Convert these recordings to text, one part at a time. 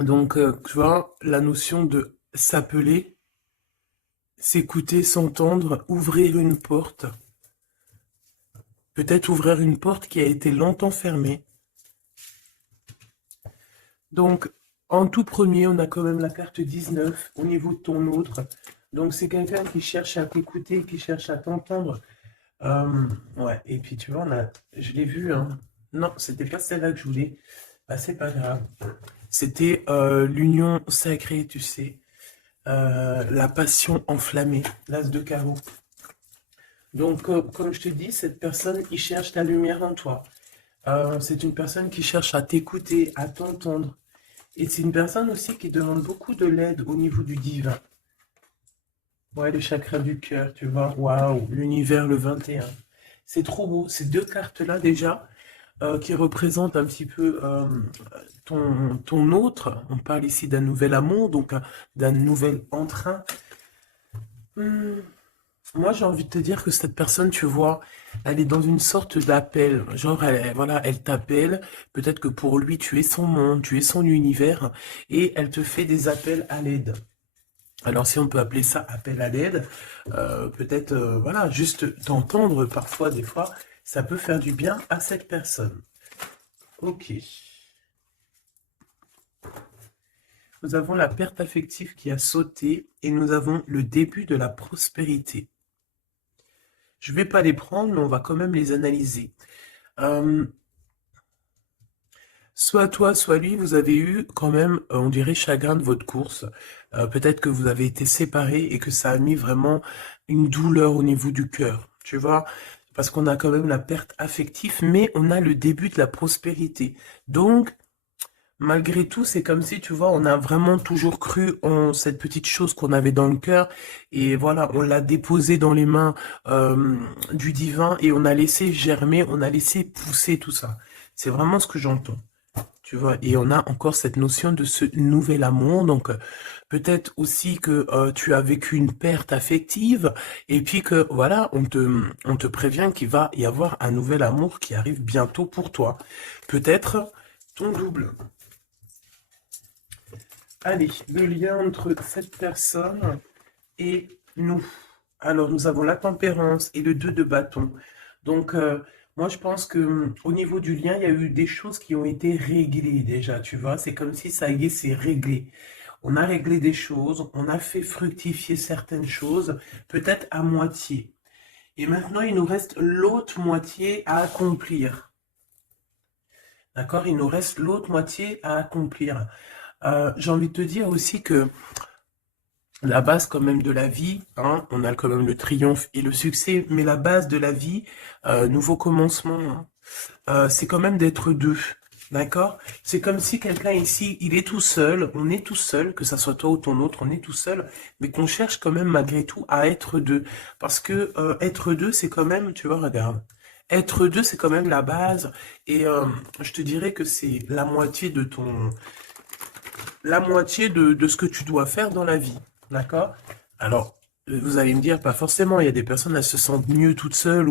Donc, tu vois, la notion de s'appeler, s'écouter, s'entendre, ouvrir une porte. Peut-être ouvrir une porte qui a été longtemps fermée. Donc, en tout premier, on a quand même la carte 19 au niveau de ton autre. Donc, c'est quelqu'un qui cherche à t'écouter, qui cherche à t'entendre. Ouais, et puis tu vois, je l'ai vu, hein. Non, c'était pas celle-là que je voulais. Bah, c'est pas grave. C'était l'union sacrée, tu sais. La passion enflammée, l'as de carreau. Donc, comme je te dis, cette personne, il cherche la lumière en toi. C'est une personne qui cherche à t'écouter, à t'entendre. Et c'est une personne aussi qui demande beaucoup de l'aide au niveau du divin. Ouais, le chakra du cœur, tu vois. Waouh, l'univers le 21. C'est trop beau. Ces deux cartes-là, déjà, qui représentent un petit peu ton autre. On parle ici d'un nouvel amour, donc d'un nouvel entrain. Hmm, Moi, j'ai envie de te dire que cette personne, tu vois, elle est dans une sorte d'appel. Genre, voilà, elle t'appelle. Peut-être que pour lui, tu es son monde, tu es son univers, et elle te fait des appels à l'aide. Alors, si on peut appeler ça appel à l'aide, peut-être, voilà, juste t'entendre parfois, des fois, ça peut faire du bien à cette personne. Ok. Nous avons la perte affective qui a sauté et nous avons le début de la prospérité. Je ne vais pas les prendre, mais on va quand même les analyser. Euh, Soit toi, soit lui, vous avez eu quand même, on dirait, chagrin de votre course. Peut-être que vous avez été séparés et que ça a mis vraiment une douleur au niveau du cœur. Tu vois? Parce qu'on a quand même la perte affective, mais on a le début de la prospérité. Donc, malgré tout, c'est comme si, tu vois, on a vraiment toujours cru en cette petite chose qu'on avait dans le cœur. Et voilà, on l'a déposée dans les mains du divin et on a laissé germer, on a laissé pousser tout ça. C'est vraiment ce que j'entends. Tu vois, et on a encore cette notion de ce nouvel amour. Donc, peut-être aussi que tu as vécu une perte affective et puis que, voilà, on te prévient qu'il va y avoir un nouvel amour qui arrive bientôt pour toi. Peut-être ton double. Allez, le lien entre cette personne et nous. Alors, nous avons la tempérance et le 2 de bâton. Donc, moi, je pense que au niveau du lien, il y a eu des choses qui ont été réglées déjà, tu vois. C'est comme si ça y est, c'est réglé. On a réglé des choses, on a fait fructifier certaines choses, peut-être à moitié. Et maintenant, il nous reste l'autre moitié à accomplir. D'accord? Il nous reste l'autre moitié à accomplir. J'ai envie de te dire aussi que la base quand même de la vie, hein, on a quand même le triomphe et le succès, mais la base de la vie, nouveau commencement, hein, c'est quand même d'être deux, d'accord? C'est comme si quelqu'un ici, il est tout seul, on est tout seul, que ça soit toi ou ton autre, on est tout seul, mais qu'on cherche quand même malgré tout à être deux, parce que être deux, c'est quand même, tu vois, regarde, être deux, c'est quand même la base, et je te dirais que c'est la moitié de ce que tu dois faire dans la vie. D'accord? Alors, vous allez me dire, pas forcément, il y a des personnes, elles se sentent mieux toutes seules,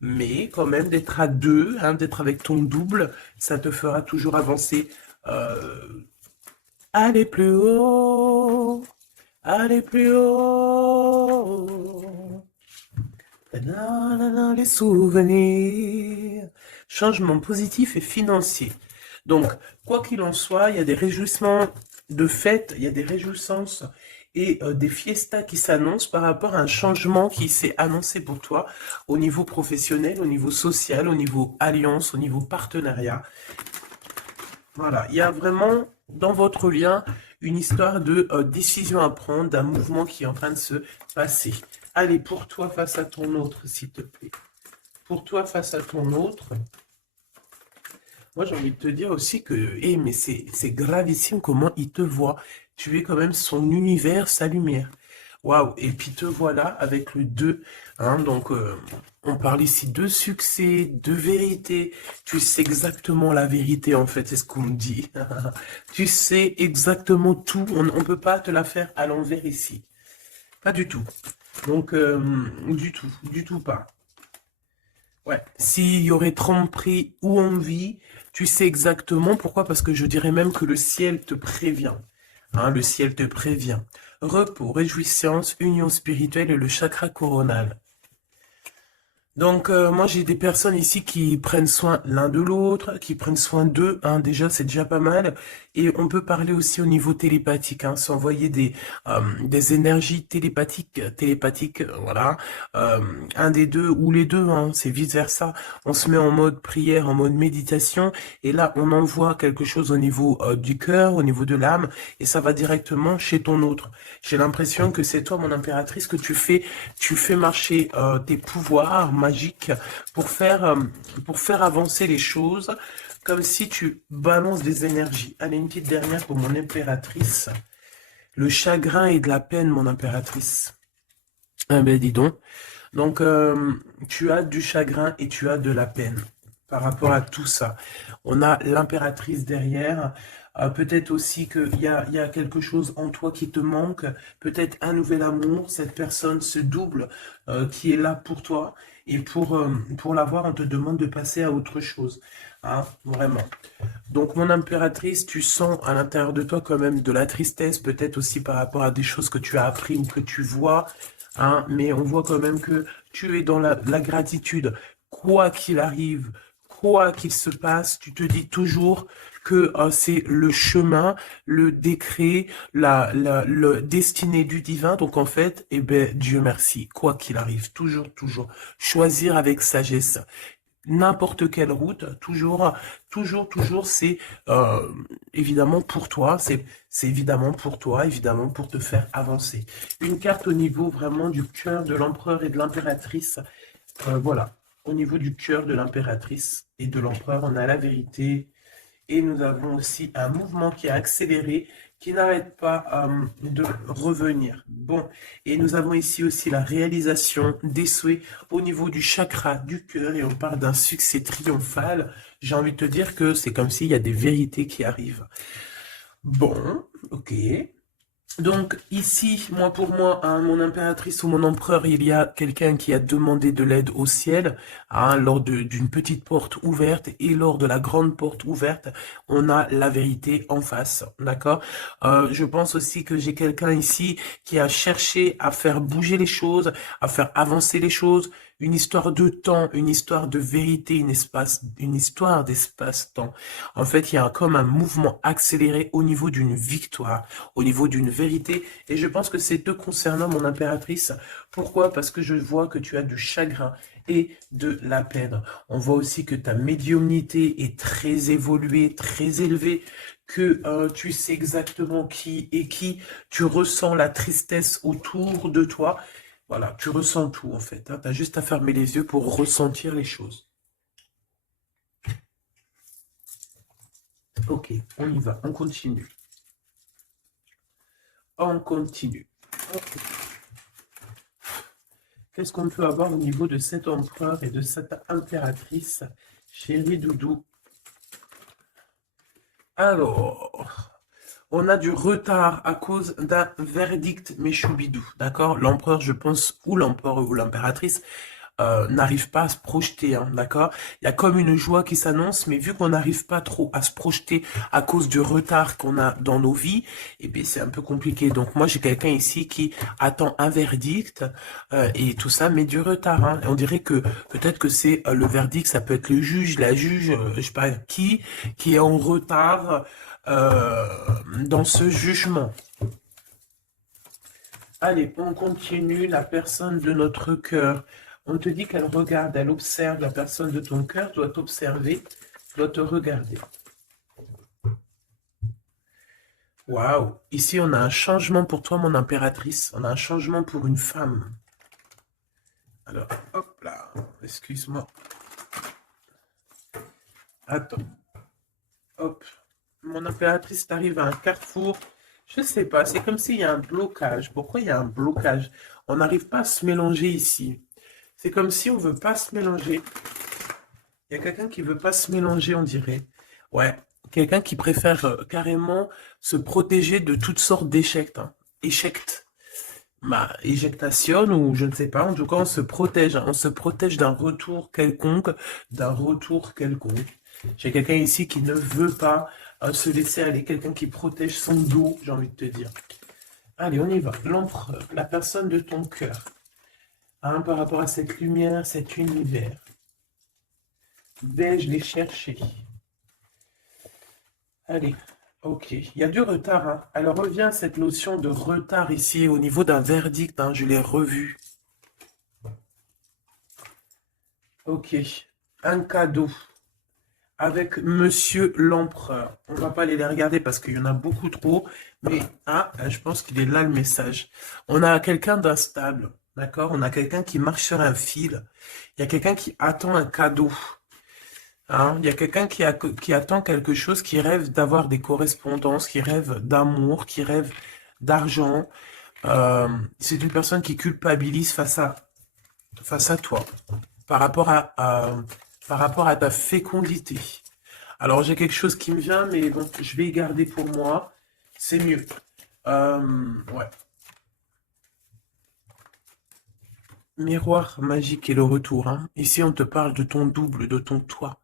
mais quand même, d'être à deux, hein, d'être avec ton double, ça te fera toujours avancer. Euh, Aller plus haut, aller plus haut. Nanana, les souvenirs. Changement positif et financier. Donc, quoi qu'il en soit, il y a des réjouissements de fêtes, il y a des réjouissances et des fiestas qui s'annoncent par rapport à un changement qui s'est annoncé pour toi au niveau professionnel, au niveau social, au niveau alliance, au niveau partenariat. Voilà, il y a vraiment dans votre lien une histoire de décision à prendre, d'un mouvement qui est en train de se passer. Allez, pour toi face à ton autre, s'il te plaît. Pour toi face à ton autre, moi j'ai envie de te dire aussi que, mais c'est gravissime comment il te voit. Tu es quand même son univers, sa lumière. Waouh, et puis te voilà avec le 2, hein, donc on parle ici de succès, de vérité. Tu sais exactement la vérité en fait, c'est ce qu'on me dit. Tu sais exactement tout, on ne peut pas te la faire à l'envers ici. Pas du tout. Donc, du tout pas. Ouais, s'il y aurait tromperie ou envie, Tu sais exactement pourquoi, parce que je dirais même que le ciel te prévient. Hein, le ciel te prévient. Repos, réjouissance, union spirituelle et le chakra coronal. Donc, moi, j'ai des personnes ici qui prennent soin l'un de l'autre, qui prennent soin d'eux, hein, déjà, c'est déjà pas mal. Et on peut parler aussi au niveau télépathique, hein, s'envoyer des énergies télépathiques, voilà. Un des deux ou les deux, hein, c'est vice-versa. On se met en mode prière, en mode méditation, et là, on envoie quelque chose au niveau du cœur, au niveau de l'âme, et ça va directement chez ton autre. J'ai l'impression que c'est toi, mon impératrice, que tu fais marcher tes pouvoirs magiques pour faire avancer les choses, comme si tu balances des énergies. Allez, une petite dernière pour mon impératrice. Le chagrin et de la peine, mon impératrice. Ah ben, dis donc. Donc, tu as du chagrin et tu as de la peine par rapport à tout ça. On a l'impératrice derrière. Peut-être aussi qu'il y a quelque chose en toi qui te manque. Peut-être un nouvel amour. Cette personne, ce double qui est là pour toi. Et pour l'avoir, on te demande de passer à autre chose. Hein, vraiment. Donc, mon impératrice, tu sens à l'intérieur de toi quand même de la tristesse. Peut-être aussi par rapport à des choses que tu as appris ou que tu vois. Hein, mais on voit quand même que tu es dans la gratitude. Quoi qu'il arrive, quoi qu'il se passe, tu te dis toujours que c'est le chemin, le décret, le destiné du divin. Donc en fait, eh ben, Dieu merci, quoi qu'il arrive, toujours, toujours, choisir avec sagesse. N'importe quelle route, toujours, c'est évidemment pour toi, c'est évidemment pour toi, évidemment pour te faire avancer. Une carte au niveau vraiment du cœur de l'empereur et de l'impératrice, voilà, au niveau du cœur de l'impératrice et de l'empereur, on a la vérité, et nous avons aussi un mouvement qui a accéléré, qui n'arrête pas de revenir. Bon, et nous avons ici aussi la réalisation des souhaits au niveau du chakra du cœur, et on parle d'un succès triomphal. J'ai envie de te dire que c'est comme s'il y a des vérités qui arrivent. Bon, ok. Donc ici, pour moi, hein, mon impératrice ou mon empereur, il y a quelqu'un qui a demandé de l'aide au ciel, hein, lors d'une petite porte ouverte, et lors de la grande porte ouverte, on a la vérité en face, d'accord? Je pense aussi que j'ai quelqu'un ici qui a cherché à faire bouger les choses, à faire avancer les choses, une histoire de temps, une histoire de vérité, une histoire d'espace-temps. En fait, il y a comme un mouvement accéléré au niveau d'une victoire, au niveau d'une vérité, et je pense que c'est te concernant, mon impératrice. Pourquoi? Parce que je vois que tu as du chagrin et de la peine. On voit aussi que ta médiumnité est très évoluée, très élevée, que tu sais exactement qui est qui, tu ressens la tristesse autour de toi. Voilà, tu ressens tout en fait. Hein. Tu as juste à fermer les yeux pour ressentir les choses. Ok, on y va, on continue. On continue. Ok. Qu'est-ce qu'on peut avoir au niveau de cet empereur et de cette impératrice, chérie Doudou? Alors, on a du retard à cause d'un verdict méchoubidou, d'accord? L'empereur, je pense, ou l'empereur ou l'impératrice, n'arrive pas à se projeter, hein, d'accord? Il y a comme une joie qui s'annonce, mais vu qu'on n'arrive pas trop à se projeter à cause du retard qu'on a dans nos vies, et bien c'est un peu compliqué. Donc moi j'ai quelqu'un ici qui attend un verdict et tout ça, mais du retard. Hein. Et on dirait que peut-être que c'est le verdict, ça peut être le juge, la juge, je sais pas qui est en retard dans ce jugement. Allez, on continue. La personne de notre cœur. On te dit qu'elle regarde, elle observe. La personne de ton cœur doit t'observer, doit te regarder. Waouh! Ici, on a un changement pour toi, mon impératrice. On a un changement pour une femme. Alors, hop là. Excuse-moi. Attends. Hop. Mon impératrice, t'arrive à un carrefour. Je sais pas, c'est comme s'il y a un blocage. Pourquoi il y a un blocage? On n'arrive pas à se mélanger ici. C'est comme si on veut pas se mélanger. Il y a quelqu'un qui veut pas se mélanger, on dirait. Ouais, quelqu'un qui préfère carrément se protéger de toutes sortes d'échecs. Hein. Échecs. Bah, éjectation ou je ne sais pas. En tout cas, on se protège. Hein. On se protège d'un retour quelconque, d'un retour quelconque. J'ai quelqu'un ici qui ne veut pas se laisser aller, quelqu'un qui protège son dos, j'ai envie de te dire. Allez, on y va. L'empereur, la personne de ton cœur, hein, par rapport à cette lumière, cet univers. Vais-je les chercher? Allez, ok. Il y a du retard, hein. Alors revient cette notion de retard ici au niveau d'un verdict, hein, je l'ai revu. Ok, un cadeau avec Monsieur l'Empereur. On va pas aller les regarder parce qu'il y en a beaucoup trop, mais je pense qu'il est là le message. On a quelqu'un d'instable, d'accord? On a quelqu'un qui marche sur un fil. Il y a quelqu'un qui attend un cadeau. Hein? Il y a quelqu'un qui attend quelque chose, qui rêve d'avoir des correspondances, qui rêve d'amour, qui rêve d'argent. C'est une personne qui culpabilise face à toi, par rapport par rapport à ta fécondité. Alors, j'ai quelque chose qui me vient, mais bon, je vais y garder pour moi. C'est mieux. Ouais. Miroir magique et le retour. Hein. Ici, on te parle de ton double, de ton toi.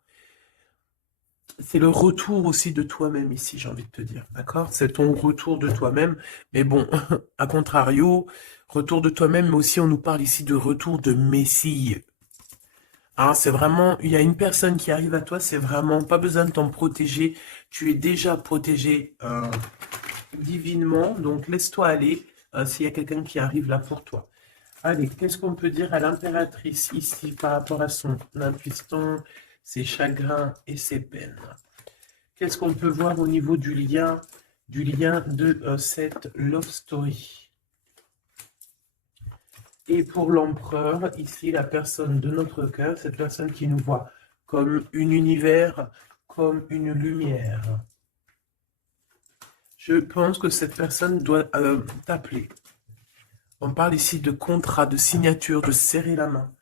C'est le retour aussi de toi-même ici, j'ai envie de te dire. D'accord? C'est ton retour de toi-même. Mais bon, à contrario, retour de toi-même, mais aussi on nous parle ici de retour de Messie. Hein, c'est vraiment, il y a une personne qui arrive à toi, c'est vraiment pas besoin de t'en protéger. Tu es déjà protégé divinement, donc laisse-toi aller s'il y a quelqu'un qui arrive là pour toi. Allez, qu'est-ce qu'on peut dire à l'impératrice ici par rapport à son intuition, ses chagrins et ses peines? Qu'est-ce qu'on peut voir au niveau du lien de cette love story? Et pour l'empereur, ici, la personne de notre cœur, cette personne qui nous voit comme un univers, comme une lumière. Je pense que cette personne doit t'appeler. On parle ici de contrat, de signature, de serrer la main.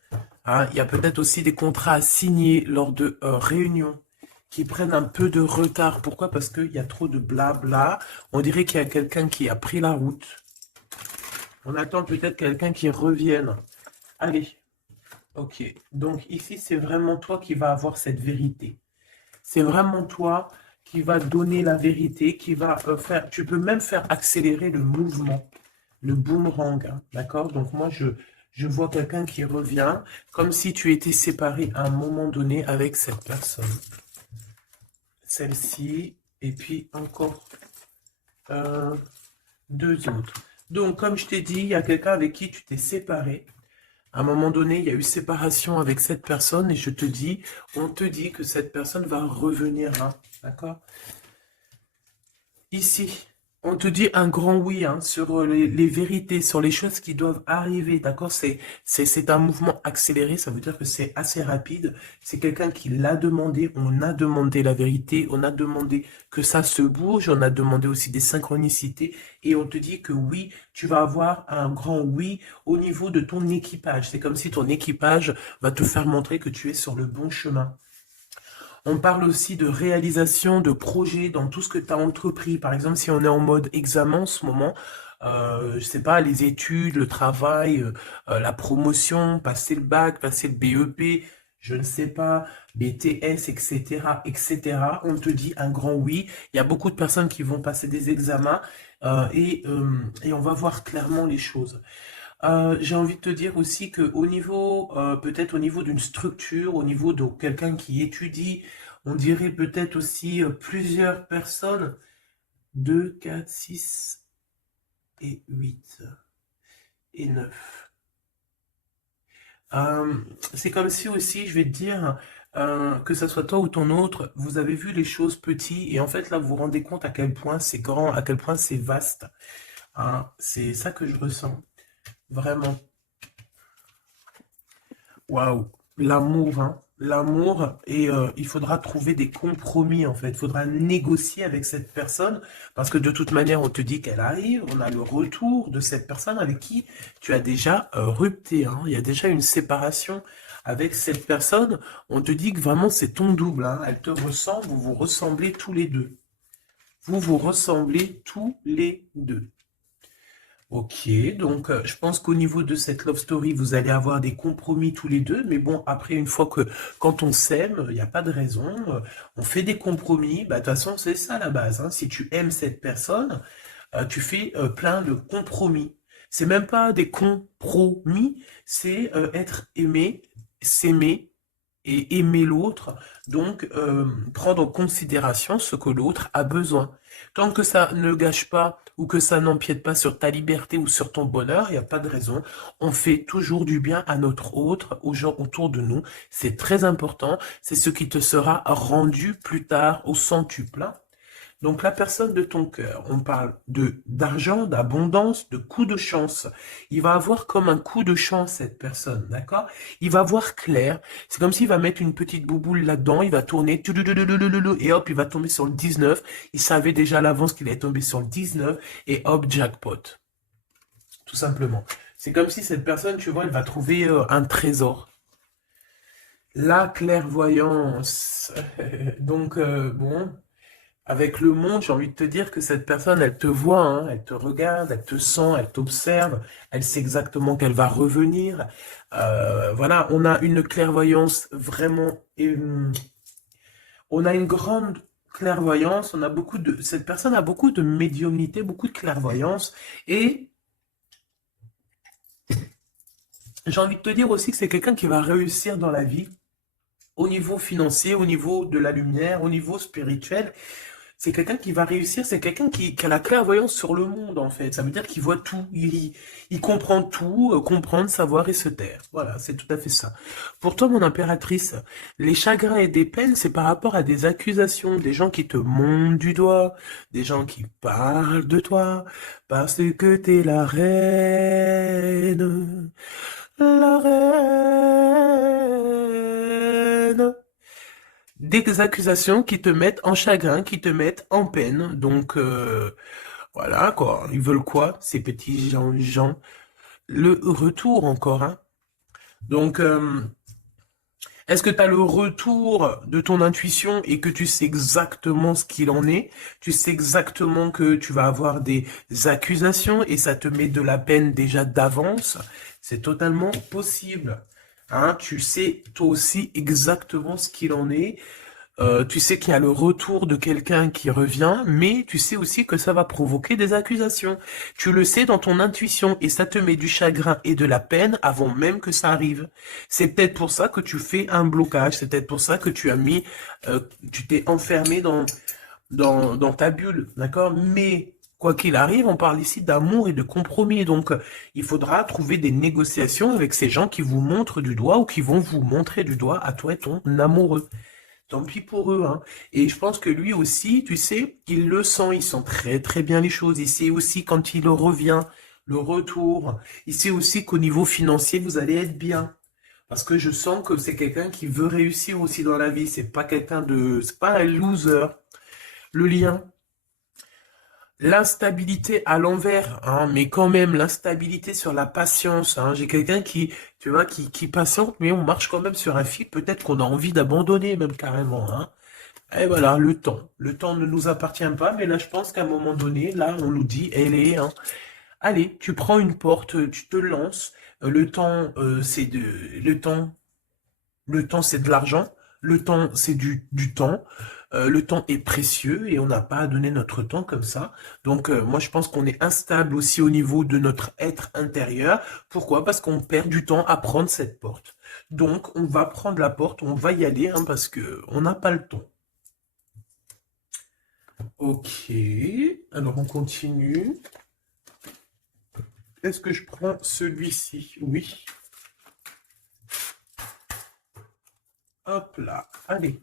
Hein, il y a peut-être aussi des contrats à signer lors de réunions qui prennent un peu de retard. Pourquoi? Parce qu'il y a trop de blabla. On dirait qu'il y a quelqu'un qui a pris la route. On attend peut-être quelqu'un qui revienne. Allez. Ok. Donc ici, c'est vraiment toi qui vas avoir cette vérité. C'est vraiment toi qui va donner la vérité, qui va faire... Tu peux même faire accélérer le mouvement, le boomerang. Hein, d'accord? Donc moi, je vois quelqu'un qui revient, comme si tu étais séparé à un moment donné avec cette personne. Celle-ci, et puis encore deux autres. Donc, comme je t'ai dit, il y a quelqu'un avec qui tu t'es séparé. À un moment donné, il y a eu séparation avec cette personne, et on te dit que cette personne va revenir là, d'accord? Ici, on te dit un grand oui hein, sur les vérités, sur les choses qui doivent arriver, d'accord? C'est un mouvement accéléré, ça veut dire que c'est assez rapide. C'est quelqu'un qui l'a demandé, on a demandé la vérité, on a demandé que ça se bouge, on a demandé aussi des synchronicités, et on te dit que oui, tu vas avoir un grand oui au niveau de ton équipage. C'est comme si ton équipage va te faire montrer que tu es sur le bon chemin. On parle aussi de réalisation de projets dans tout ce que tu as entrepris. Par exemple, si on est en mode examen en ce moment, je sais pas, les études, le travail, la promotion, passer le bac, passer le BEP, je ne sais pas, BTS, etc., etc. On te dit un grand oui. Il y a beaucoup de personnes qui vont passer des examens et on va voir clairement les choses. J'ai envie de te dire aussi que au niveau, peut-être au niveau d'une structure, au niveau de quelqu'un qui étudie, on dirait peut-être aussi plusieurs personnes, 2, 4, 6 et 8 et 9. C'est comme si aussi, je vais te dire, que ce soit toi ou ton autre, vous avez vu les choses petites et en fait là vous vous rendez compte à quel point c'est grand, à quel point c'est vaste. Hein, c'est ça que je ressens. Vraiment. Waouh. L'amour, hein. L'amour, et il faudra trouver des compromis, en fait. Il faudra négocier avec cette personne, parce que de toute manière, on te dit qu'elle arrive, on a le retour de cette personne avec qui tu as déjà rupté, hein. Il y a déjà une séparation avec cette personne. On te dit que vraiment, c'est ton double, hein. Elle te ressemble, vous vous ressemblez tous les deux. Vous vous ressemblez tous les deux. Ok, donc je pense qu'au niveau de cette love story, vous allez avoir des compromis tous les deux, mais bon, après, une fois que, quand on s'aime, il n'y a pas de raison, on fait des compromis, bah, de toute façon, c'est ça la base, hein. Si tu aimes cette personne, tu fais plein de compromis. C'est même pas des compromis, c'est être aimé, s'aimer et aimer l'autre, donc prendre en considération ce que l'autre a besoin. Tant que ça ne gâche pas ou que ça n'empiète pas sur ta liberté ou sur ton bonheur, il n'y a pas de raison. On fait toujours du bien à notre autre, aux gens autour de nous. C'est très important. C'est ce qui te sera rendu plus tard au centuple. Donc la personne de ton cœur, on parle de d'argent, d'abondance, de coup de chance. Il va avoir comme un coup de chance cette personne, d'accord? Il va voir clair. C'est comme s'il va mettre une petite bouboule là-dedans, il va tourner, et hop, il va tomber sur le 19. Il savait déjà à l'avance qu'il allait tomber sur le 19, et hop, jackpot. Tout simplement. C'est comme si cette personne, tu vois, elle va trouver un trésor. La clairvoyance. Donc, bon, avec le monde, j'ai envie de te dire que cette personne, elle te voit, hein, elle te regarde, elle te sent, elle t'observe, elle sait exactement qu'elle va revenir. Voilà, on a une clairvoyance vraiment, on a une grande clairvoyance, on a beaucoup de, cette personne a beaucoup de médiumnité, beaucoup de clairvoyance, et j'ai envie de te dire aussi que c'est quelqu'un qui va réussir dans la vie, au niveau financier, au niveau de la lumière, au niveau spirituel. C'est quelqu'un qui va réussir, c'est quelqu'un qui a la clairvoyance sur le monde, en fait. Ça veut dire qu'il voit tout, il comprend tout, comprendre, savoir et se taire. Voilà, c'est tout à fait ça. Pour toi, mon impératrice, les chagrins et des peines, c'est par rapport à des accusations, des gens qui te montent du doigt, des gens qui parlent de toi, parce que t'es la reine. Des accusations qui te mettent en chagrin, qui te mettent en peine. Donc, voilà, quoi. Ils veulent quoi, ces petits gens? Le retour encore, hein. Donc, est-ce que tu as le retour de ton intuition et que tu sais exactement ce qu'il en est? Tu sais exactement que tu vas avoir des accusations et ça te met de la peine déjà d'avance? C'est totalement possible. Hein, tu sais toi aussi exactement ce qu'il en est. Tu sais qu'il y a le retour de quelqu'un qui revient, mais tu sais aussi que ça va provoquer des accusations. Tu le sais dans ton intuition et ça te met du chagrin et de la peine avant même que ça arrive. C'est peut-être pour ça que tu fais un blocage, c'est peut-être pour ça que tu as mis, tu t'es enfermé dans ta bulle, d'accord? Mais quoi qu'il arrive, on parle ici d'amour et de compromis, donc il faudra trouver des négociations avec ces gens qui vous montrent du doigt ou qui vont vous montrer du doigt à toi et ton amoureux. Tant pis pour eux, hein. Et je pense que lui aussi, tu sais, il le sent, il sent très très bien les choses. Il sait aussi quand il revient, le retour. Il sait aussi qu'au niveau financier, vous allez être bien. Parce que je sens que c'est quelqu'un qui veut réussir aussi dans la vie. C'est pas quelqu'un de, c'est pas un loser. Le lien. L'instabilité à l'envers, hein, mais quand même l'instabilité sur la patience. Hein. J'ai quelqu'un qui, tu vois, qui patiente, mais on marche quand même sur un fil. Peut-être qu'on a envie d'abandonner même carrément. Hein. Et voilà, le temps. Le temps ne nous appartient pas, mais là, je pense qu'à un moment donné, là, on nous dit, elle est, hein. Allez, tu prends une porte, tu te lances. Le temps, c'est de, le temps, c'est de l'argent. Le temps, c'est du temps. Le temps est précieux et on n'a pas à donner notre temps comme ça. Donc, moi, je pense qu'on est instable aussi au niveau de notre être intérieur. Pourquoi? Parce qu'on perd du temps à prendre cette porte. Donc, on va prendre la porte, on va y aller, hein, parce que on n'a pas le temps. Ok, alors on continue. Est-ce que je prends celui-ci? Oui. Hop là, allez.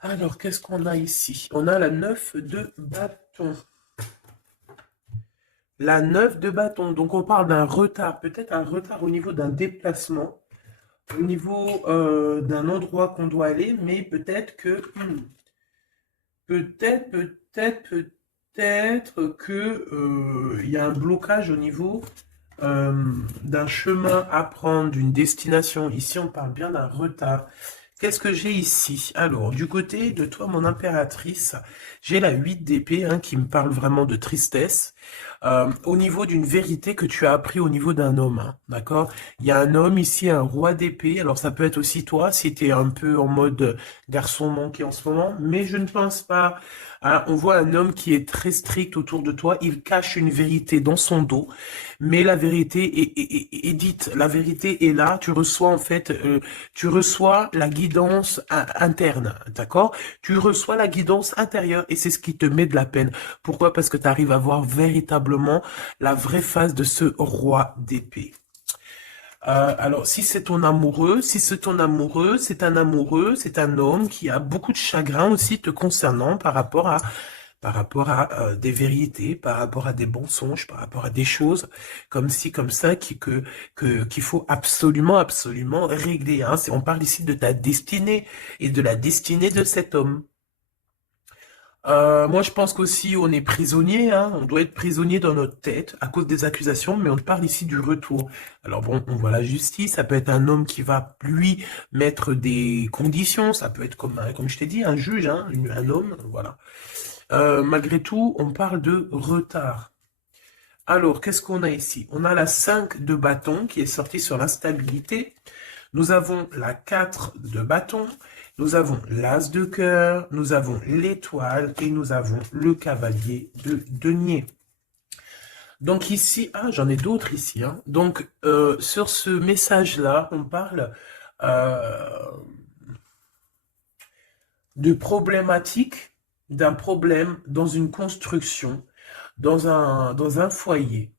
Alors, qu'est-ce qu'on a ici? On a la 9 de bâton. La 9 de bâton. Donc, on parle d'un retard. Peut-être un retard au niveau d'un déplacement. Au niveau d'un endroit qu'on doit aller. Mais peut-être que peut-être que il y a un blocage au niveau d'un chemin à prendre, d'une destination. Ici, on parle bien d'un retard. Qu'est-ce que j'ai ici? Alors, du côté de toi, mon impératrice, j'ai la 8 d'épée hein, qui me parle vraiment de tristesse. Au niveau d'une vérité que tu as appris au niveau d'un homme, hein, d'accord? Il y a un homme ici, un roi d'épée. Alors, ça peut être aussi toi, si tu es un peu en mode garçon manqué en ce moment. Mais je ne pense pas. Hein. On voit un homme qui est très strict autour de toi. Il cache une vérité dans son dos. Mais la vérité est dite. La vérité est là. Tu reçois en fait... tu reçois la guidance interne, d'accord? Tu reçois la guidance intérieure et c'est ce qui te met de la peine. Pourquoi? Parce que tu arrives à voir véritablement la vraie face de ce roi d'épée. Alors, si c'est ton amoureux, c'est un amoureux, c'est un homme qui a beaucoup de chagrin aussi te concernant par rapport à des vérités, par rapport à des mensonges, par rapport à des choses comme ci, comme ça, qu'il faut absolument, absolument régler. Hein. On parle ici de ta destinée et de la destinée de cet homme. Moi, je pense qu'aussi, on est prisonnier, hein, on doit être prisonnier dans notre tête à cause des accusations, mais on parle ici du retour. Alors bon, on voit la justice, ça peut être un homme qui va, lui, mettre des conditions, ça peut être comme je t'ai dit, un juge, hein, un homme, voilà. Malgré tout, on parle de retard. Alors, qu'est-ce qu'on a ici? On a la 5 de bâton qui est sortie sur l'instabilité. Nous avons la 4 de bâton. Nous avons l'as de cœur. Nous avons l'étoile. Et nous avons le cavalier de denier. Donc ici, j'en ai d'autres ici. Hein. Donc, sur ce message-là, on parle de problématique, d'un problème dans une construction, dans un foyer.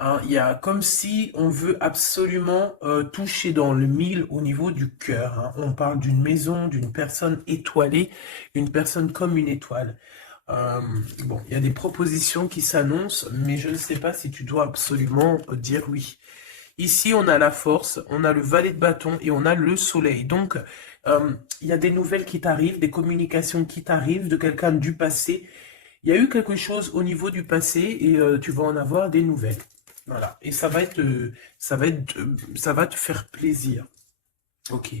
Hein, il y a comme si on veut absolument toucher dans le mille au niveau du cœur. Hein. On parle d'une maison, d'une personne étoilée, une personne comme une étoile. Bon, il y a des propositions qui s'annoncent, mais je ne sais pas si tu dois absolument dire oui. Ici, on a la force, on a le valet de bâton et on a le soleil. Donc, il y a des nouvelles qui t'arrivent, des communications qui t'arrivent de quelqu'un du passé. Il y a eu quelque chose au niveau du passé et tu vas en avoir des nouvelles. Voilà. Et ça va te faire plaisir. Ok.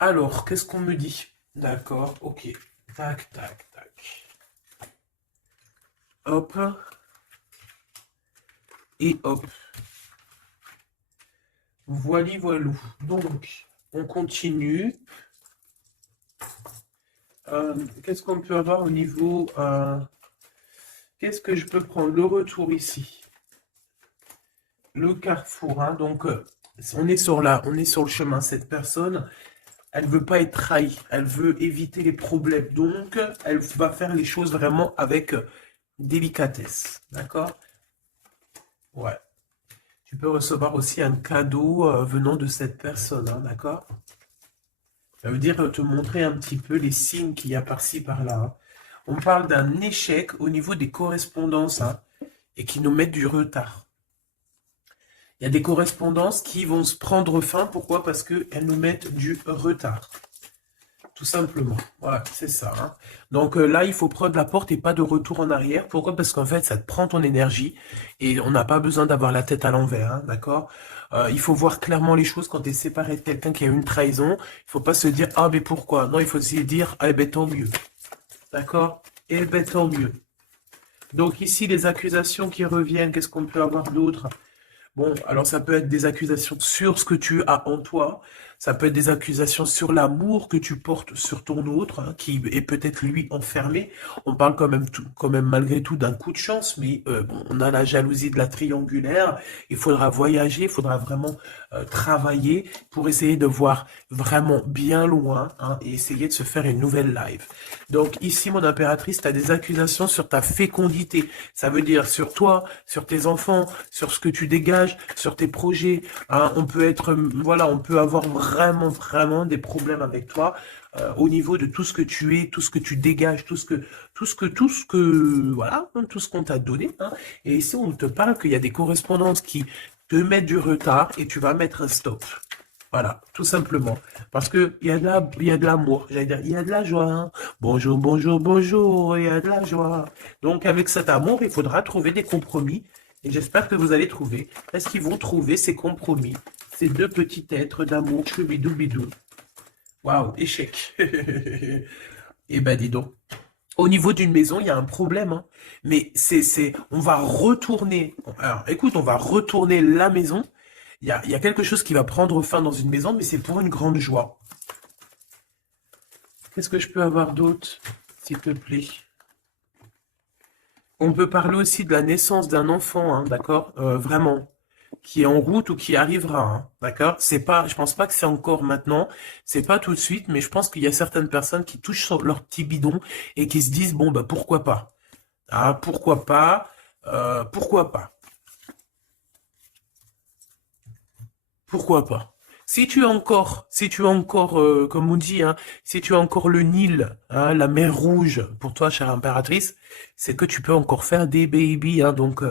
Alors, qu'est-ce qu'on me dit? D'accord. Ok. Tac, tac, tac. Hop. Et hop. Voili, voilou. Donc, on continue. Qu'est-ce qu'on peut avoir au niveau... qu'est-ce que je peux prendre? Le retour ici. Le carrefour. Hein, donc, on est sur le chemin. Cette personne, elle veut pas être trahie. Elle veut éviter les problèmes. Donc, elle va faire les choses vraiment avec délicatesse. D'accord? Ouais. Tu peux recevoir aussi un cadeau venant de cette personne. Hein, d'accord? Ça veut dire te montrer un petit peu les signes qu'il y a par-ci, par-là. Hein. On parle d'un échec au niveau des correspondances hein, et qui nous mettent du retard. Il y a des correspondances qui vont se prendre fin. Pourquoi? Parce qu'elles nous mettent du retard. Tout simplement. Voilà, c'est ça. Hein. Donc là, il faut prendre la porte et pas de retour en arrière. Pourquoi? Parce qu'en fait, ça te prend ton énergie et on n'a pas besoin d'avoir la tête à l'envers. Hein, d'accord? Il faut voir clairement les choses quand tu es séparé de quelqu'un qui a eu une trahison. Il faut pas se dire, ah, mais pourquoi? Non, il faut se dire, ah, ben tant mieux. D'accord? Eh ben tant mieux. Donc ici, les accusations qui reviennent, qu'est-ce qu'on peut avoir d'autre? Bon, alors ça peut être des accusations sur ce que tu as en toi, ça peut être des accusations sur l'amour que tu portes sur ton autre, hein, qui est peut-être lui enfermé. On parle quand même malgré tout d'un coup de chance, mais bon, on a la jalousie de la triangulaire. Il faudra voyager, il faudra vraiment travailler pour essayer de voir vraiment bien loin hein, et essayer de se faire une nouvelle live. Donc ici, mon impératrice, tu as des accusations sur ta fécondité. Ça veut dire sur toi, sur tes enfants, sur ce que tu dégages, sur tes projets. Hein, on peut être, voilà, on peut avoir vraiment des problèmes avec toi au niveau de tout ce que tu es, tout ce que tu dégages, tout ce que, voilà, tout ce qu'on t'a donné. Hein. Et ici, on te parle qu'il y a des correspondances qui te mettent du retard et tu vas mettre un stop. Voilà, tout simplement. Parce que il y a de l'amour, j'allais dire, il y a de la joie, hein. Bonjour, bonjour, bonjour, il y a de la joie. Donc, avec cet amour, il faudra trouver des compromis. Et j'espère que vous allez trouver. Est-ce qu'ils vont trouver ces compromis? Ces deux petits êtres d'amour, choubidou bidou. Waouh, échec. Eh ben, dis donc. Au niveau d'une maison, il y a un problème, hein. Mais on va retourner. Alors, écoute, on va retourner la maison. Il y a quelque chose qui va prendre fin dans une maison, mais c'est pour une grande joie. Qu'est-ce que je peux avoir d'autre, s'il te plaît? On peut parler aussi de la naissance d'un enfant, hein, d'accord? Vraiment, qui est en route ou qui arrivera, hein, d'accord? C'est pas, je pense pas que c'est encore maintenant, c'est pas tout de suite, mais je pense qu'il y a certaines personnes qui touchent sur leur petit bidon et qui se disent, bon, bah, pourquoi pas? Ah, pourquoi pas? Pourquoi pas? Pourquoi pas? Si tu as encore, comme on dit, hein, si tu as encore le Nil, hein, la mer Rouge, pour toi, chère impératrice, c'est que tu peux encore faire des babies, hein, donc,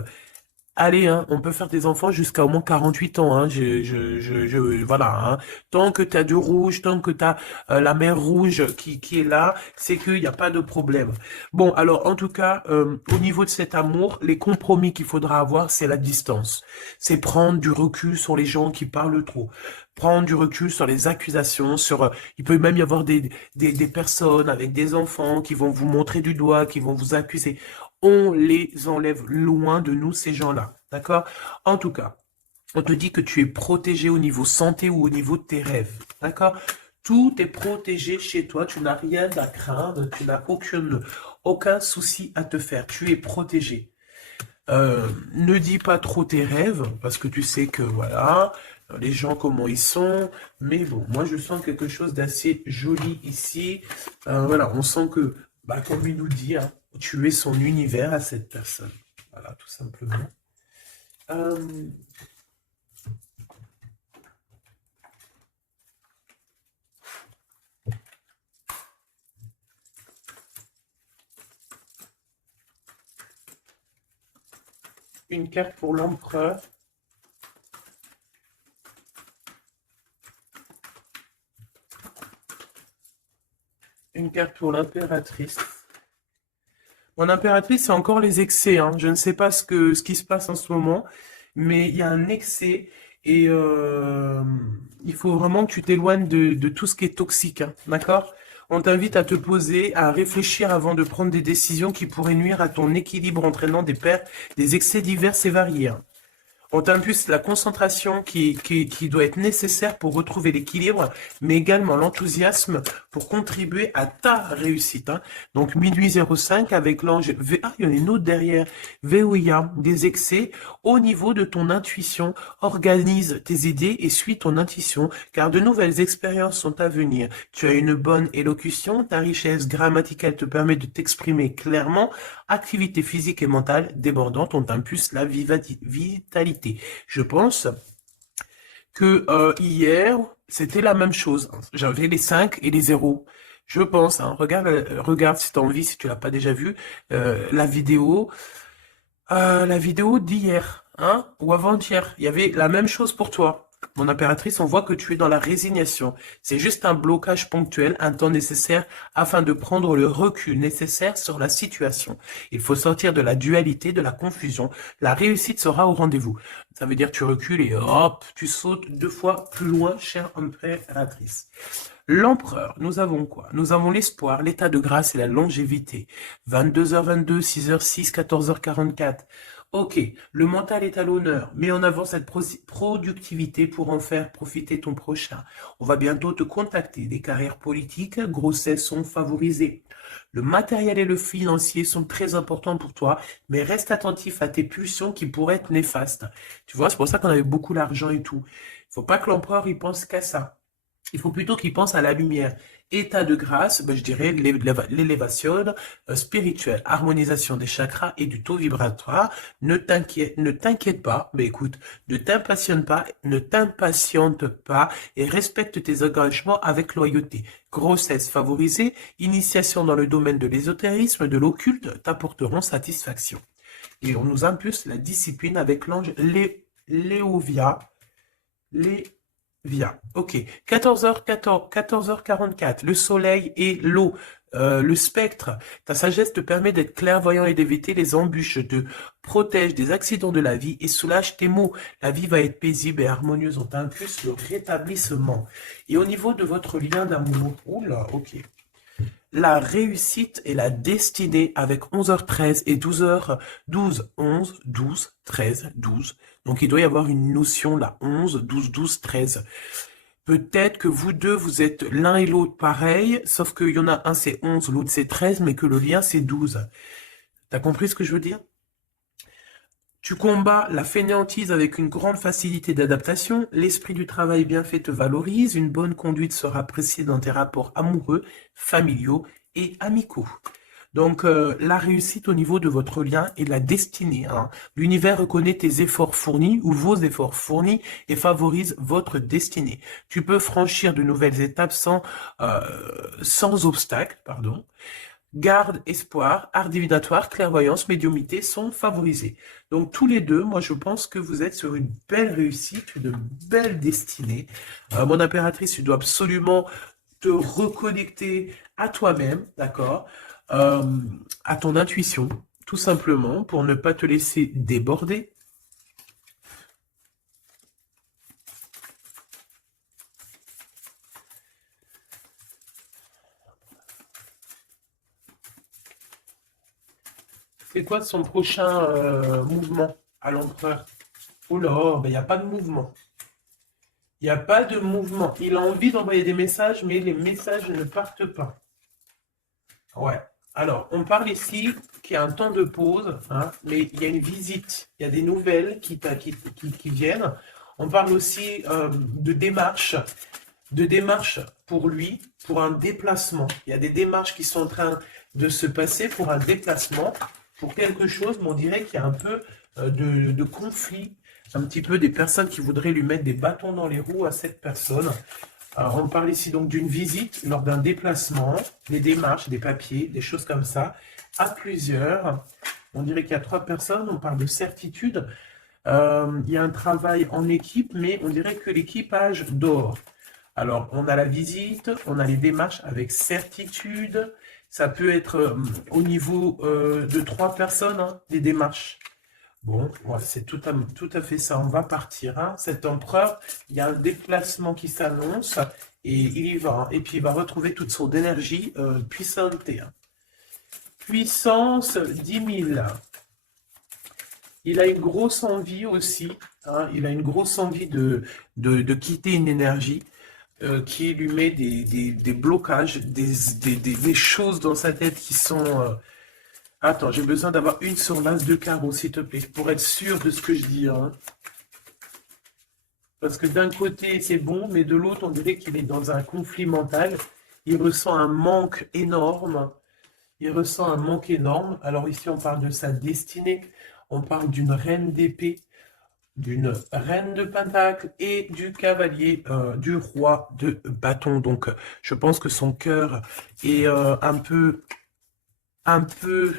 allez, hein, on peut faire des enfants jusqu'à au moins 48 ans, hein, voilà, hein. Tant que tu as du rouge, tant que tu as la mer rouge qui est là, c'est qu'il n'y a pas de problème. Bon, alors, en tout cas, au niveau de cet amour, les compromis qu'il faudra avoir, c'est la distance. C'est prendre du recul sur les gens qui parlent trop. Prendre du recul sur les accusations, il peut même y avoir des personnes avec des enfants qui vont vous montrer du doigt, qui vont vous accuser. On les enlève loin de nous, ces gens-là. D'accord? En tout cas, on te dit que tu es protégé au niveau santé ou au niveau de tes rêves. D'accord? Tout est protégé chez toi. Tu n'as rien à craindre. Tu n'as aucun souci à te faire. Tu es protégé. Ne dis pas trop tes rêves, parce que tu sais que, voilà, les gens, comment ils sont. Mais bon, moi, je sens quelque chose d'assez joli ici. Voilà, on sent que, bah, comme il nous dit, hein, tu es son univers à cette personne. Voilà, tout simplement. Euh, une carte pour l'empereur. Une carte pour l'impératrice. Mon impératrice, c'est encore les excès, hein. Je ne sais pas ce qui se passe en ce moment, mais il y a un excès et il faut vraiment que tu t'éloignes de tout ce qui est toxique, hein. D'accord? On t'invite à te poser, à réfléchir avant de prendre des décisions qui pourraient nuire à ton équilibre entraînant des excès divers et variés, hein. On t'impulse la concentration qui doit être nécessaire pour retrouver l'équilibre, mais également l'enthousiasme pour contribuer à ta réussite, hein. Donc, minuit 05 avec l'ange Ah, il y en a une autre derrière. Veolia, des excès au niveau de ton intuition. Organise tes idées et suis ton intuition, car de nouvelles expériences sont à venir. Tu as une bonne élocution, ta richesse grammaticale te permet de t'exprimer clairement. Activité physique et mentale débordante, on t'impulse la vitalité. Je pense que hier, c'était la même chose. J'avais les 5 et les 0. Je pense, hein. Regarde si tu as envie, si tu l'as pas déjà vu, la vidéo d'hier, hein, ou avant-hier. Il y avait la même chose pour toi. Mon impératrice, on voit que tu es dans la résignation. C'est juste un blocage ponctuel, un temps nécessaire afin de prendre le recul nécessaire sur la situation. Il faut sortir de la dualité, de la confusion. La réussite sera au rendez-vous. Ça veut dire tu recules et hop, tu sautes 2 fois plus loin, chère impératrice. L'empereur, nous avons quoi? Nous avons l'espoir, l'état de grâce et la longévité. 22h22, 6h06, 14h44. Ok, le mental est à l'honneur. Mets en avant cette productivité pour en faire profiter ton prochain. On va bientôt te contacter. Des carrières politiques, grossesses sont favorisées. Le matériel et le financier sont très importants pour toi, mais reste attentif à tes pulsions qui pourraient être néfastes. Tu vois, c'est pour ça qu'on avait beaucoup d'argent et tout. Il faut pas que l'empereur y pense qu'à ça. Il faut plutôt qu'il pense à la lumière. État de grâce, ben, je dirais l'élévation spirituelle, harmonisation des chakras et du taux vibratoire. Ne t'inquiète pas, mais écoute, ne t'impatiente pas et respecte tes engagements avec loyauté. Grossesse favorisée, initiation dans le domaine de l'ésotérisme, de l'occulte t'apporteront satisfaction. Et on nous impulse la discipline avec l'ange Léovia. Via. Ok. 14h44. Le soleil et l'eau. Le spectre. Ta sagesse te permet d'être clairvoyant et d'éviter les embûches, te protège des accidents de la vie et soulage tes maux. La vie va être paisible et harmonieuse. On t'impulse le rétablissement. Et au niveau de votre lien d'amour, oula, ok. La réussite et la destinée avec 11h13 et 12h12, 11, 12, 13, 12. Donc il doit y avoir une notion là, 11, 12, 12, 13. Peut-être que vous deux, vous êtes l'un et l'autre pareil, sauf qu'il y en a un c'est 11, l'autre c'est 13, mais que le lien c'est 12. T'as compris ce que je veux dire? Tu combats la fainéantise avec une grande facilité d'adaptation, l'esprit du travail bien fait te valorise, une bonne conduite sera appréciée dans tes rapports amoureux, familiaux et amicaux. Donc, la réussite au niveau de votre lien et la destinée. Hein. L'univers reconnaît tes efforts fournis ou vos efforts fournis et favorise votre destinée. Tu peux franchir de nouvelles étapes sans obstacle, pardon. Garde, espoir, art divinatoire, clairvoyance, médiumnité sont favorisés. Donc tous les deux, moi je pense que vous êtes sur une belle réussite, une belle destinée. Mon impératrice, tu dois absolument te reconnecter à toi-même, d'accord, à ton intuition, tout simplement, pour ne pas te laisser déborder. C'est quoi son prochain mouvement à l'empereur? Oh là, il n'y a pas de mouvement. Il n'y a pas de mouvement. Il a envie d'envoyer des messages, mais les messages ne partent pas. Ouais. Alors, on parle ici qu'il y a un temps de pause, hein, mais il y a une visite. Il y a des nouvelles qui viennent. On parle aussi de démarches pour lui, pour un déplacement. Il y a des démarches qui sont en train de se passer pour un déplacement, pour quelque chose, mais on dirait qu'il y a un peu de conflit, un petit peu des personnes qui voudraient lui mettre des bâtons dans les roues à cette personne. Alors, on parle ici donc d'une visite lors d'un déplacement, des démarches, des papiers, des choses comme ça, à plusieurs. On dirait qu'il y a 3 personnes, on parle de certitude. Il y a un travail en équipe, mais on dirait que l'équipage dort. Alors, on a la visite, on a les démarches avec certitude. Ça peut être au niveau de 3 personnes, hein, des démarches. Bon, ouais, c'est tout à fait ça. On va partir. Hein. Cet empereur, il y a un déplacement qui s'annonce et il y va. Hein. Et puis, il va retrouver toute son énergie puissante. Hein. Puissance 10 000. Il a une grosse envie aussi. Hein. Il a une grosse envie de quitter une énergie qui lui met des blocages, des choses dans sa tête qui sont... Attends, j'ai besoin d'avoir une sur l'as de carreau, s'il te plaît, pour être sûr de ce que je dis. Hein. Parce que d'un côté, c'est bon, mais de l'autre, on dirait qu'il est dans un conflit mental. Il ressent un manque énorme. Il ressent un manque énorme. Alors ici, on parle de sa destinée. On parle d'une reine d'épée, d'une reine de pentacle et du cavalier, du roi de bâton. Donc, je pense que son cœur est un peu,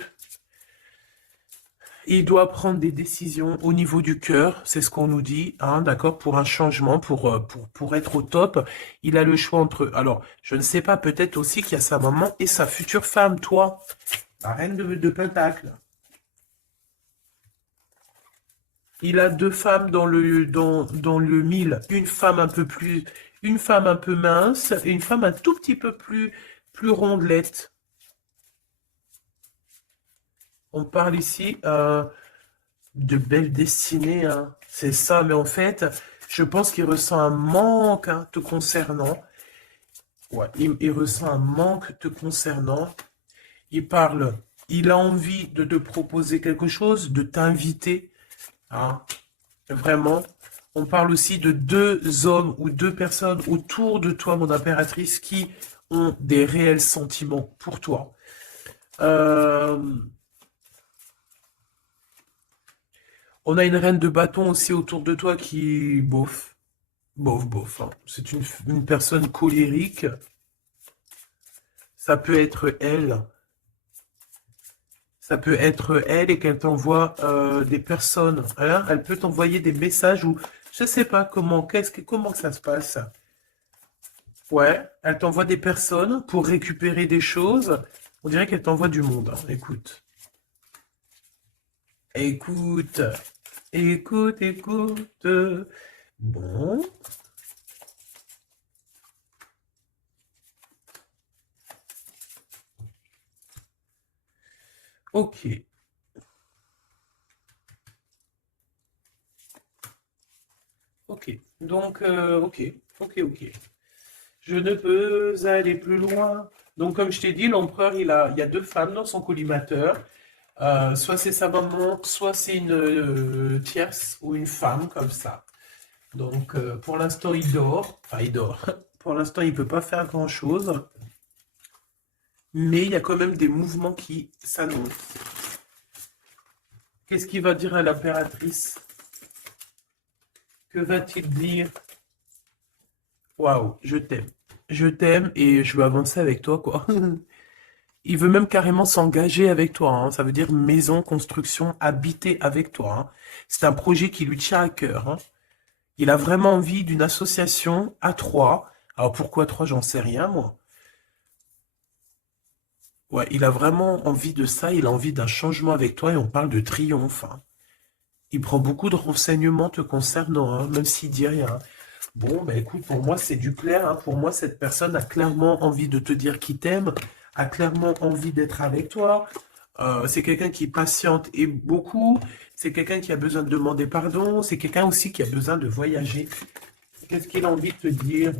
il doit prendre des décisions au niveau du cœur, c'est ce qu'on nous dit, hein, d'accord, pour un changement, pour être au top. Il a le choix entre, alors, je ne sais pas, peut-être aussi qu'il y a sa maman et sa future femme, toi, la reine de pentacle. Il a 2 femmes dans le mille, une femme un peu mince et une femme un tout petit peu plus rondelette. On parle ici de belle destinée, hein. C'est ça, mais en fait, je pense qu'il ressent un manque hein, te concernant. Ouais, il ressent un manque te concernant. Il parle, il a envie de te proposer quelque chose, de t'inviter. Hein, vraiment. On parle aussi de 2 hommes ou 2 personnes autour de toi, mon impératrice, qui ont des réels sentiments pour toi. On a une reine de bâton aussi autour de toi qui, bof, bof. Hein. C'est une personne colérique. Ça peut être elle. Ça peut être elle et qu'elle t'envoie des personnes. Hein. Elle peut t'envoyer des messages ou Je sais pas comment ça se passe. Ouais, elle t'envoie des personnes pour récupérer des choses. On dirait qu'elle t'envoie du monde, hein. Écoute. Écoute. Écoute, écoute. Bon. Ok. Ok. Donc, ok. Ok, ok. Je ne peux aller plus loin. Donc, comme je t'ai dit, l'empereur, il y a deux femmes dans son collimateur. Soit c'est sa maman, soit c'est une tierce ou une femme comme ça. Donc, pour l'instant, il dort. Enfin, il dort. Pour l'instant, il ne peut pas faire grand-chose. Mais il y a quand même des mouvements qui s'annoncent. Qu'est-ce qu'il va dire à l'impératrice? Que va-t-il dire? Waouh, je t'aime. Je t'aime et je veux avancer avec toi, quoi. Il veut même carrément s'engager avec toi, hein. Ça veut dire maison, construction, habiter avec toi, hein. C'est un projet qui lui tient à cœur, hein. Il a vraiment envie d'une association à trois. Alors pourquoi trois, j'en sais rien, moi. Ouais, il a vraiment envie de ça, il a envie d'un changement avec toi et on parle de triomphe, hein. Il prend beaucoup de renseignements te concernant, hein, même s'il dit rien. Bon, ben écoute, pour moi, c'est du clair, hein. Pour moi, cette personne a clairement envie de te dire qu'il t'aime, a clairement envie d'être avec toi. C'est quelqu'un qui patiente et beaucoup. C'est quelqu'un qui a besoin de demander pardon. C'est quelqu'un aussi qui a besoin de voyager. Qu'est-ce qu'il a envie de te dire?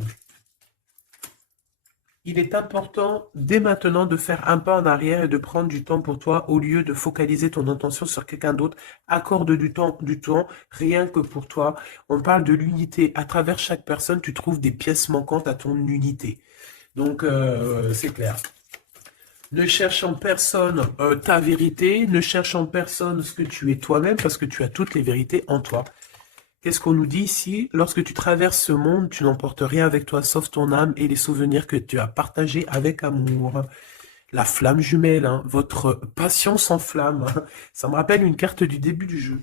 Il est important dès maintenant de faire un pas en arrière et de prendre du temps pour toi au lieu de focaliser ton attention sur quelqu'un d'autre. Accorde du temps rien que pour toi. On parle de l'unité. À travers chaque personne, tu trouves des pièces manquantes à ton unité. Donc, c'est clair. Ne cherche en personne ta vérité, ne cherche en personne ce que tu es toi-même, parce que tu as toutes les vérités en toi. Qu'est-ce qu'on nous dit ici? Lorsque tu traverses ce monde, tu n'emportes rien avec toi, sauf ton âme et les souvenirs que tu as partagés avec amour. La flamme jumelle, hein, votre passion s'enflamme, hein. Ça me rappelle une carte du début du jeu.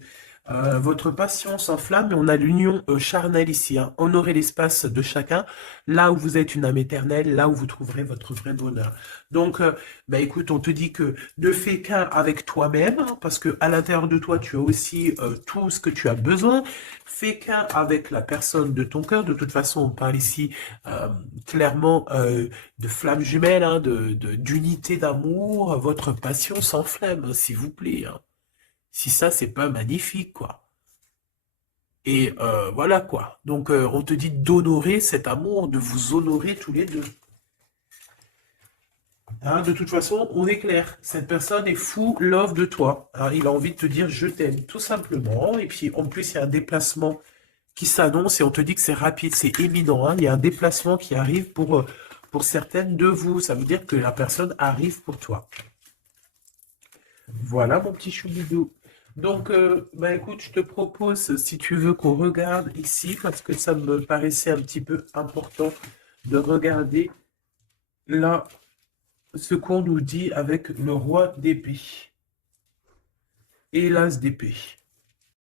Votre passion s'enflamme et on a l'union charnelle ici, hein. Honorez l'espace de chacun, là où vous êtes une âme éternelle, là où vous trouverez votre vrai bonheur. Donc, bah écoute, on te dit que ne fais qu'un avec toi-même, hein, parce que à l'intérieur de toi, tu as aussi tout ce que tu as besoin. Fais qu'un avec la personne de ton cœur. De toute façon, on parle ici clairement de flamme jumelle, hein, d'unité d'amour. Votre passion s'enflamme, hein, s'il vous plaît, hein. Si ça, c'est pas magnifique, quoi. Et voilà, quoi. Donc, on te dit d'honorer cet amour, de vous honorer tous les deux. Hein, de toute façon, on est clair. Cette personne est fou love de toi, hein. Il a envie de te dire je t'aime, tout simplement. Et puis, en plus, il y a un déplacement qui s'annonce et on te dit que c'est rapide, c'est éminent, hein. Il y a un déplacement qui arrive pour certaines de vous. Ça veut dire que la personne arrive pour toi. Voilà, mon petit choubidou. Donc, bah écoute, je te propose, si tu veux, qu'on regarde ici, parce que ça me paraissait un petit peu important de regarder là ce qu'on nous dit avec le roi d'épée et l'as d'épée.